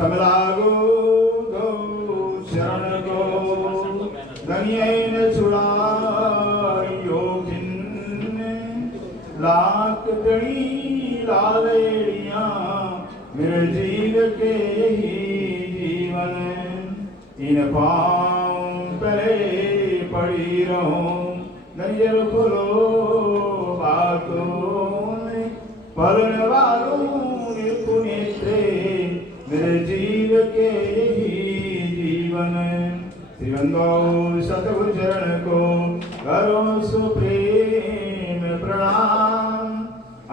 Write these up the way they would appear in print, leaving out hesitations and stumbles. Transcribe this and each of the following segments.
प्रथम लागो दो शरण को दनियन छुड़ायो खिन्ने लाख कणी लालेड़ियां मेरे जीव के ही जीवन इन पाँव परे पड़ी रहूं नजर खोलो बातों पलन वालों पुनेत्रे मेरे जीव के ही जीवन श्रीवंदो सतगुरु चरण को करो सुप्रेम प्रणाम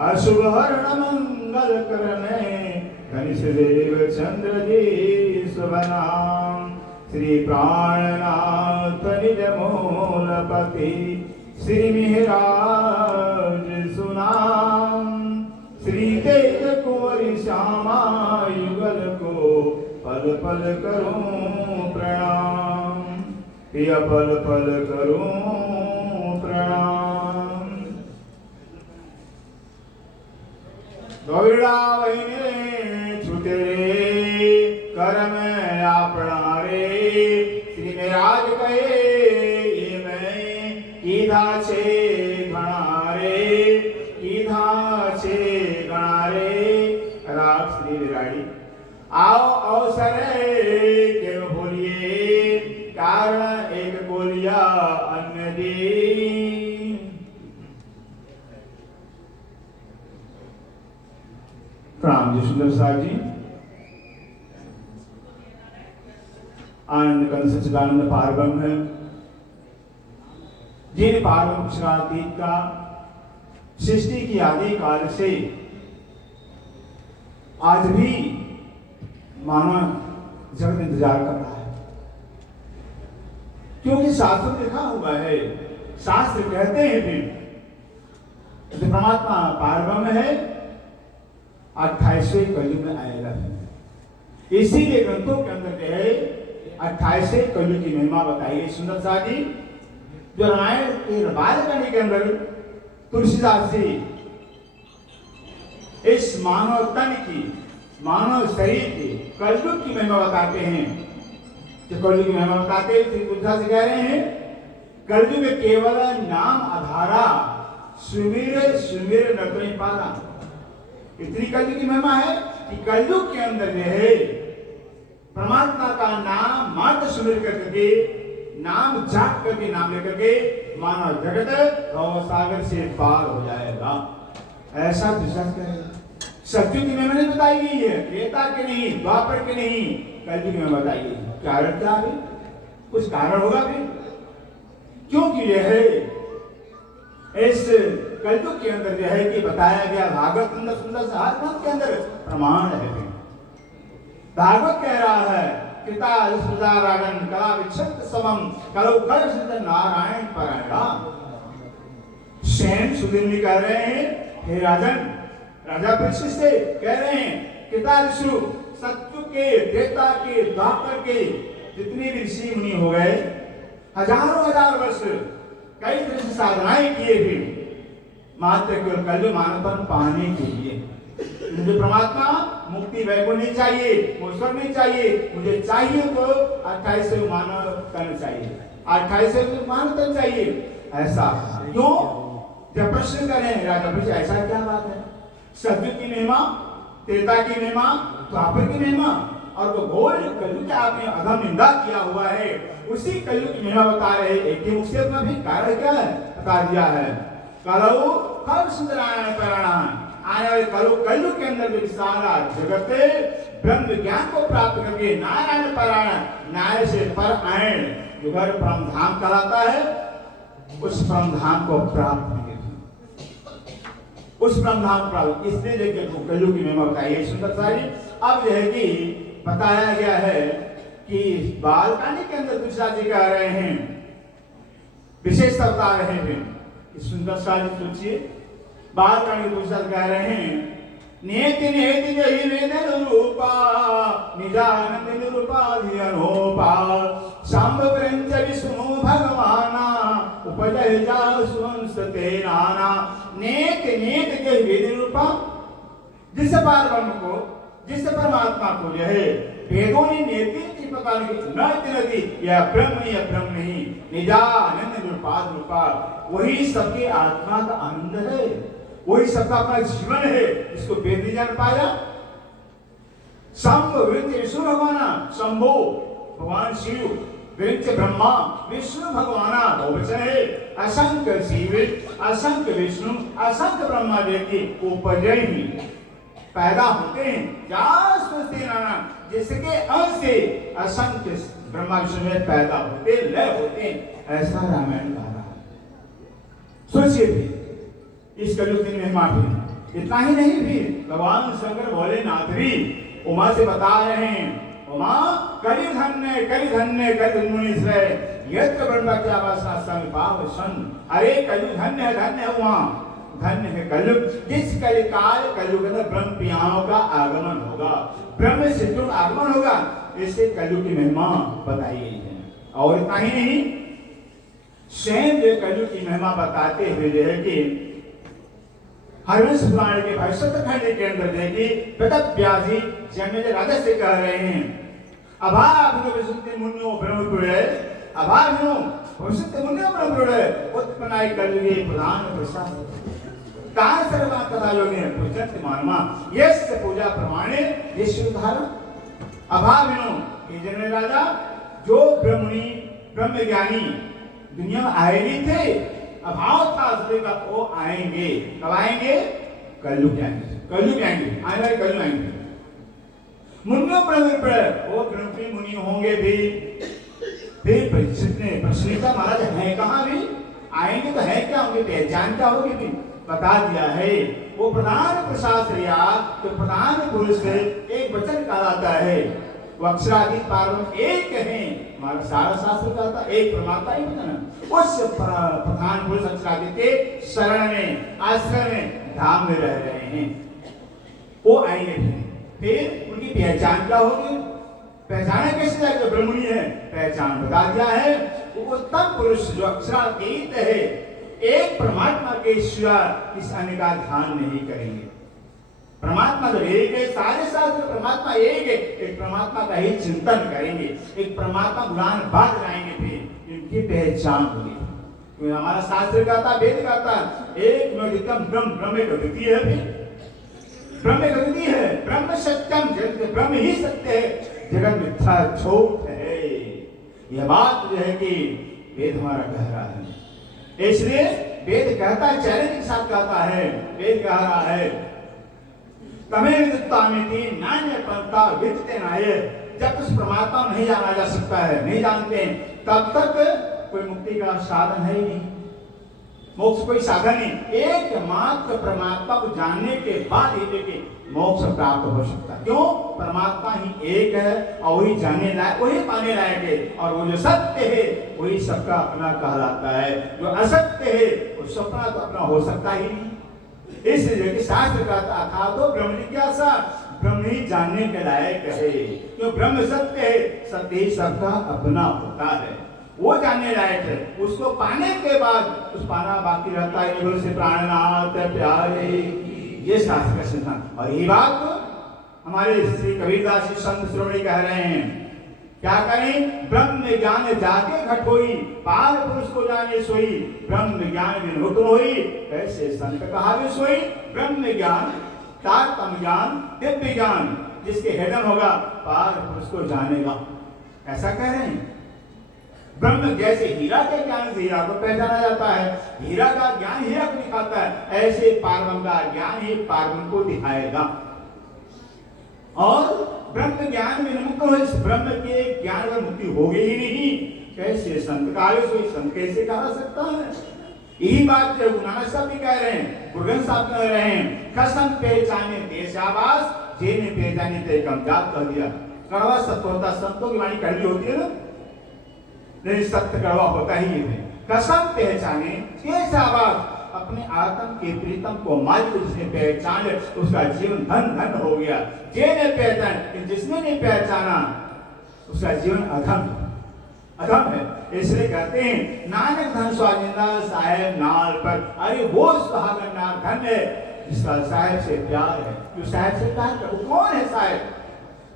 अशुभ हरण मंगल करने धनिष देव चंद्र जी शुभ नाम श्री प्राणनाथ निज मूलपति श्री मिहिराज सुनाम श्री तेज कुंवरी श्यामा युगल को पल पल करूं प्रणाम प्रिय पल पल करूं प्रणाम गौड़ा वहीने छूटे रे कर्म आपना रे श्री मेराज कहे ये मैं कीधा छे घना रे कीधा छे घना रे राग श्री विराड़ी आओ अवसर के बोलिए कारण एक बोलिया अन्य दी प्रणाम जी सुंदर साहब जी आनंद कंद सच्चिदानंद पारब्रह्म है जिन पारब्रह्म क्षरातीत का सृष्टि की आदि काल से आज भी मानव जगत इंतजार कर रहा है क्योंकि शास्त्र में लिखा हुआ है शास्त्र कहते हैं भी परमात्मा पारब्रह्म है 28वें कलयुग में आएगा इसीलिए ग्रंथों के अंदर जो है 28वें कलयुग की महिमा बताई गई सुंदर सा जी जो रामायण के बालकनी के अंदर तुलसीदास जी इस मानव तन की मानव शरीर की कलयुग की महिमा बताते हैं जो कलयुग की महिमा बताते हैं श्री तुलसीदास जी कह रहे हैं कलयुग में केवल नाम आधारा सुमिर सुमिर न कोई पाला इतनी कलयुग की महिमा है कि कलयुग के अंदर जो है परमात्मा का नाम मात्र सुमिर करके नाम जाप करके नाम लेकर के मानव जगत भव सागर से पार हो जाएगा ऐसा विश्वास करेगा सत्युग की महिमा नहीं बताई गई है त्रेता के नहीं द्वापर के नहीं कलयुग में बताई गई कारण क्या है कुछ कारण होगा भी क्योंकि यह है इस कलयुग के अंदर जो है कि बताया गया भागवत अंदर सुंदर ग्रंथ के अंदर प्रमाण है भागवत कह रहा है पिता राजन कला विक्षिप्त समम कलो कर नारायण परायणा सेन सुदिनी कह रहे हैं हे राजन राजा परीक्षित से कह रहे हैं पिता ऋषि सत्युग के त्रेता के द्वापर के जितने भी ऋषि मुनि हो गए हजारों हजार वर्ष कई तरह से साधनाएं किए भी मात्र केवल कलयुग मानवपन पाने के लिए मुझे परमात्मा मुक्ति वैकुंठ नहीं चाहिए मोक्ष नहीं चाहिए मुझे चाहिए तो 28वें मानव तन चाहिए 28वें मानव तन चाहिए ऐसा क्यों जब प्रश्न करें राजा परीक्षित ऐसा क्या बात है सत्युग की महिमा त्रेता की महिमा द्वापर की महिमा और वो घोर कलयुग के आपने अधम निंदा किया हुआ है उसी कलयुग की महिमा बता रहे एक ही मुक्ति अपना भी कारण क्या है बता दिया है कलौ कल सुंदरायण प्राणान आने वाले कलयुग के अंदर जो सारा जगत ब्रह्म ज्ञान को प्राप्त करके नारायण पारायण नारायण से पर आयण जो घर परम धाम कहलाता है उस परम धाम को प्राप्त उस परम धाम प्राप्त इसलिए देखिए कलयुग की महिमा बताई है सुंदर सारी अब यह है कि बताया गया है कि बालकानी के अंदर तुलसीदास जी कह रहे हैं विशेष बता रहे हैं कि सुंदर सारी सोचिए बालकानी तुलसीदास कह रहे हैं नेति नेति जहि वेदन रूपा निजानंद निरूपा धियनोपा संभव रंच विष्णु भगवाना उपजय जा सुंसते नाना नेति नेति जहि वेदन रूपा जिस परब्रह्म को जिस परमात्मा को जो है भेदों ने नेति की पता नहीं न नदी यह ब्रह्म नहीं निजानंद निरुपाद रूपा वही सबके आत्मा का आनंद है, वही सबका अपना जीवन है, इसको वेद नहीं जान पाया। शंभ विष्णु भगवान, शंभो भगवान शिव, विरिंच ब्रह्मा विष्णु भगवान बहुवचन है। असंख्य शिव असंख्य विष्णु असंख्य ब्रह्मा देखिए उपजय ही पैदा होते हैं, जिसके अंश से असंख्य ब्रह्मा विष्णु में पैदा होते लय होते हैं, ऐसा रामायण कह रहा है। सोचिए भी इस कलयुग दिन में माफी इतना ही नहीं, भी भगवान शंकर भोलेनाथ भी उमा से बता रहे हैं, उमा कलि धन्य यत्र ब्रह्मत्यावासा संपाव सन। अरे कलयुग धन्य धन्य है उमा, धन्य है कलयुग, जिस कलिकाल कलयुग में ब्रह्म पियाओं का आगमन होगा, ब्रह्म सिद्धों का आगमन होगा, इससे कलयुग की महिमा बताई गई है। और इतना ही नहीं, स्वयं जो कलयुग की महिमा बताते हुए जो है कि हरिवंश पुराण के भविष्य खंड के अंदर देखिए प्रताप व्यास जी जन्मेजय राजा से कह रहे हैं, अभाव विशुद्धि मुन्यो ब्रह्मपुरे, अभाव विशुद्धि मुन्यो ब्रह्मपुरे उत्पन्नाय कलयुगे प्रधान प्रसाद काल सर्वा कथा योगे पूजन्ति मानमा यस्य पूजा प्रमाणे यशुधारण। अभाविनो ये जन्मेजय राजा जो ब्रह्मणी ब्रह्म ज्ञानी दुनिया में आए नहीं थे, अभाव था असली का, वो आएंगे। कब आएंगे? कलयुग आएंगे, कलयुग आएंगे, आने वाले कलयुग आएंगे। मुनियों पर वो ब्रह्मी मुनि होंगे भी, फिर प्रश्निता महाराज हैं कहाँ भी, आएंगे तो है क्या, उनकी पहचान क्या होगी भी बता दिया है। वो प्रधान प्रशासन या तो प्रधान पुरुष से एक वचन कहलाता है, वो अक्षरादि पार्वण एक है, हमारा सारा शास्त्र कहता एक परमात्मा ही बताना। उस प्रधान पुरुष अक्षरादि के शरण में आश्रम में धाम में रह रहे हैं, वो आएंगे फिर उनकी पहचान क्या होगी, पहचाना कैसे जाएगा, ब्रह्मणी है, पहचान बता दिया है। वो उत्तम पुरुष जो अक्षरातीत है, एक परमात्मा के सिवा किस अन्य का ध्यान नहीं करेंगे। परमात्मा तो एक है, सारे शास्त्र परमात्मा एक है, एक परमात्मा का ही चिंतन करेंगे, एक परमात्मा गुणान बात लाएंगे, फिर इनकी पहचान होगी। तो हमारा शास्त्र कहता, वेद कहता, एक नोदितम ब्रह्म, ब्रह्म एक अद्वितीय है, ब्रह्म एक अद्वितीय है, ब्रह्म सत्यम, जगत ब्रह्म ही सत्य है, जगत मिथ्या झूठ है। यह बात जो है कि वेद हमारा कह रहा है, इसलिए वेद कहता है, चैलेंज के साथ कहता है, वेद कह रहा है तमें विदित्वामिति नान्य पंथा विदिते नाय। जब उस परमात्मा नहीं जाना जा सकता है, नहीं जानते तब तक कोई मुक्ति का साधन है ही नहीं, मोक्ष कोई साधन नहीं। एकमात्र परमात्मा को जानने के बाद ही देखिए मोक्ष प्राप्त हो सकता है। क्यों? परमात्मा ही एक है और वही जानने लायक, वही पाने लायक है, और वो जो सत्य है वही सबका अपना कहलाता है, जो असत्य है वो सपना तो अपना हो सकता ही नहीं। इसलिए कि शास्त्र कहता था तो ब्रह्म जिज्ञासा, ब्रह्म ही जानने के लायक है, क्यों ब्रह्म सत्य है, सत्य ही सबका अपना होता है, वो जानने लायक है। उसको पाने के बाद उस पाना बाकी रहता है, गुरु से प्राणनाथ प्यारे, ये शास्त्र का सिद्धांत। और ये बात हमारे श्री कबीरदास जी संत श्रोणी कह रहे हैं, क्या करें? ब्रह्म ज्ञान जाके घट होई, पार पुरुष को जाने सोई, ब्रह्म ज्ञान विमुक्त होई, ऐसे संत कहावे सोई। ब्रह्म ज्ञान तारतम ज्ञान दिव्य ज्ञान जिसके हृदय होगा, पार पुरुष को जानेगा, ऐसा कह रहे हैं। ब्रह्म जैसे हीरा के ज्ञान से हीरा को पहचाना जाता है, हीरा का ज्ञान हीरा को दिखाता है, ऐसे पार्वम का ज्ञान ही पार्वम को दिखाएगा। और ब्रह्म ज्ञान में मुक्त हो, इस ब्रह्म के ज्ञान में मुक्ति होगी ही नहीं, कैसे संत काले सोई, संत कैसे कहा सकता है? यही बात जो गुरु नानक साहब भी कह रहे हैं, गुरुग्रंथ साहब कह रहे हैं, कसम पहचाने देशावास, जेने पहचाने ते कम जात कह दिया। कड़वा सत्य होता, संतों की वाणी कड़वी होती है ना, नहीं सत्य कड़वा होता ही है। कसम पहचाने देशावास, अपने आत्म के प्रीतम को मालिक जिसने पहचान उसका जीवन धन धन हो गया। जिसने पहचान, जिसने नहीं पहचाना उसका जीवन अधम अधम है। इसलिए कहते हैं नानक धन स्वाजिंदा साहेब नाल पर, अरे वो सुहागन नाम धन है जिसका साहेब से प्यार है, जो साहेब से प्यार कर। कौन है साहेब?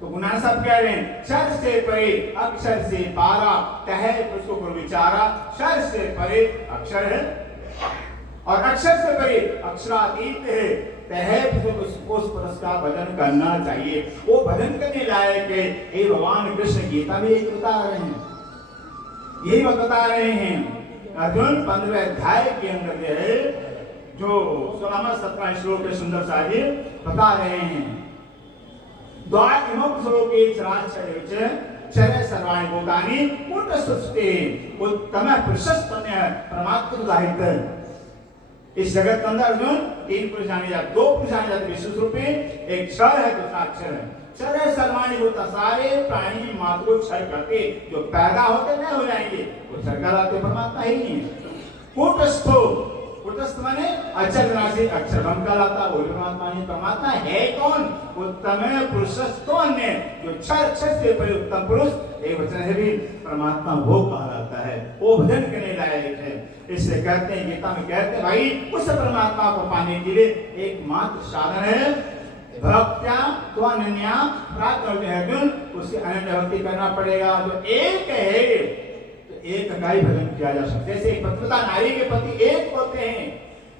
तो गुरु नानक साहब कह रहे हैं क्षर से परे अक्षर से पारा, तह पुरुषों को विचारा। क्षर से परे अक्षर है और अक्षर से परे अक्षरातीत है। तह उस पुरुष का भजन करना चाहिए, वो भजन करने लायक है। ये भगवान कृष्ण गीता में यही बता रहे हैं, यही बता रहे हैं। अर्जुन 15वें अध्याय के अंदर जो है जो 16-17 श्लोक के सुंदर साहिब बता रहे हैं। द्वाइमोक्ष श्लोके चराचर चर सर्वाणि भूतानि कूटस्थस्ते उत्तम प्रशस्तन्य परमात्म उदाहरित। इस जगत के अंदर अर्जुन 3 पुरुष जाने जाते, 2 पुरुष जाने जाते विशेष रूप में, एक क्षर है दूसरा अक्षर है। क्षर है सर्वाणि भूता, सारे प्राणी मात्र को क्षर करते, जो पैदा होते नहीं हो जाएंगे, वो क्षर कराते परमात्मा ही नहीं है। कूटस्थो, कूटस्थ माने अक्षर राशि अक्षर भंग कहलाता, वो परमात्मा नहीं। परमात्मा है कौन? उत्तम पुरुषस्थो अन्य, जो क्षर अक्षर से परे उत्तम पुरुष, एक वचन है भी परमात्मा वो कहलाता है, वो भजन करने लायक है। इससे कहते हैं, गीता में कहते हैं भाई उस परमात्मा को पाने के लिए एकमात्र साधन है भक्त्या तो अनन्या प्राप्त अर्जुन, उससे अनन्य भक्ति करना पड़ेगा। जो एक है तो एक का ही भजन किया जा सकता है। जैसे पतिव्रता नारी के पति एक होते हैं,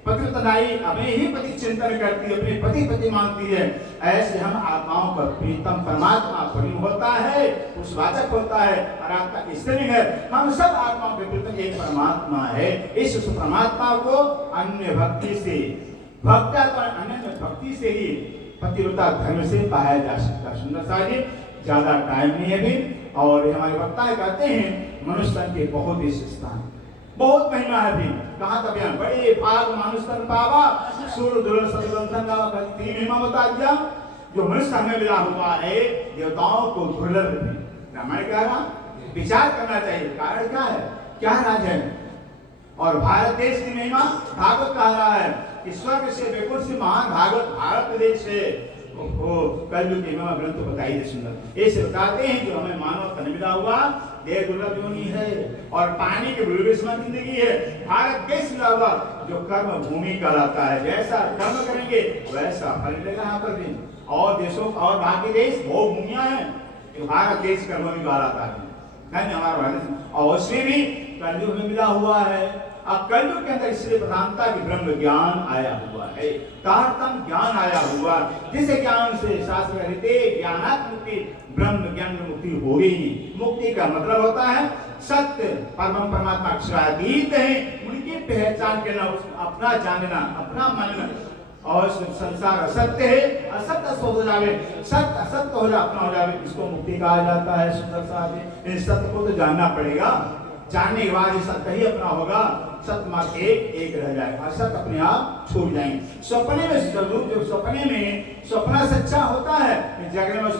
पतिव्रता नारी अपने ही पति चिंतन करती है, अपने पति मानती है, ऐसे हम आत्माओं का प्रीतम परमात्मा प्रेम होता है, उस वाचक होता है और आपका स्त्रीलिंग है। हम सब आत्माओं के प्रीतम एक परमात्मा है। इस परमात्मा को अन्य भक्ति से, भक्त्या तो अन्य भक्ति से ही पतिव्रता धर्म से पाया जा सकता। सुंदर साहिब, ज्यादा टाइम नहीं है भी, और हमारे वक्ता कहते हैं मनुष्य तन के बहुत ही स्थान, बहुत महिमा है भी। कहाँ का बयान, बड़े भाग मनुष्य तन पावा, सूर्य दुर्लभ सदगंधन का तीन महिमा बता दिया। जो मनुष्य हमें मिला हुआ है देवताओं को दुर्लभ भी। रामायण कह रहा विचार करना चाहिए, कारण क्या है, क्या राज है। और भारत देश की महिमा भागवत कह रहा है कि स्वर्ग से वैकुंठ से महान भागवत भारत देश है। वो कलयुग की महिमा ग्रंथ बताई है सुंदर। ये बताते हैं जो हमें मानव तन मिला हुआ देह दुर्लभ योनि है और पानी के बुलबुले समान जिंदगी है। भारत देश मिला हुआ जो कर्म भूमि कहलाता है, जैसा कर्म करेंगे वैसा फल मिलेगा यहाँ पर भी। और देशों और बाकी देश वो भूमियां हैं, भारत देश कर्म भी कहलाता है हमारा भारत। और उसमें भी कलयुग में मिला हुआ है। अब कलयुग के अंदर इसलिए प्रधानता की ब्रह्म ज्ञान आया हुआ है, तारतम ज्ञान आया हुआ, जिसे ज्ञान से शास्त्र कहते ज्ञानात् मुक्ति, ब्रह्म ज्ञान में मुक्ति हो गई। मुक्ति का मतलब होता है सत्य, परम परमात्मा अक्षरातीत है, उनकी पहचान करना, अपना जानना, अपना मानना। और संसार असत्य है, असत्य हो जावे, सत्य असत्य हो जाए, अपना हो जावे, इसको मुक्ति कहा जाता है। सुंदर साहब, इस सत्य को तो जानना पड़ेगा, जानने के बाद ये सत्य ही अपना होगा। सत्य मात्र एक रह जाएगा, असत अपने आप छूट जाएंगे। सपने में जरूर, जो सपने में सपना सच्चा होता है, जागने में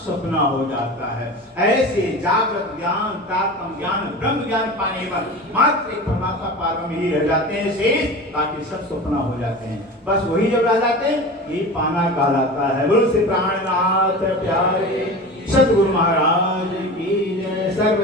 सपना हो जाता है। ऐसे जागृत ज्ञान, तारतम ज्ञान, ब्रह्म ज्ञान पाने पर मात्र एक परमात्मा पार में ही रह जाते हैं शेष, बाकी सब सपना हो जाते हैं। बस वही जब रह जाते हैं ये पाना कहलाता है। बोलो श्री प्राणनाथ प्यारे सतगुरु महाराज की जय। सर्व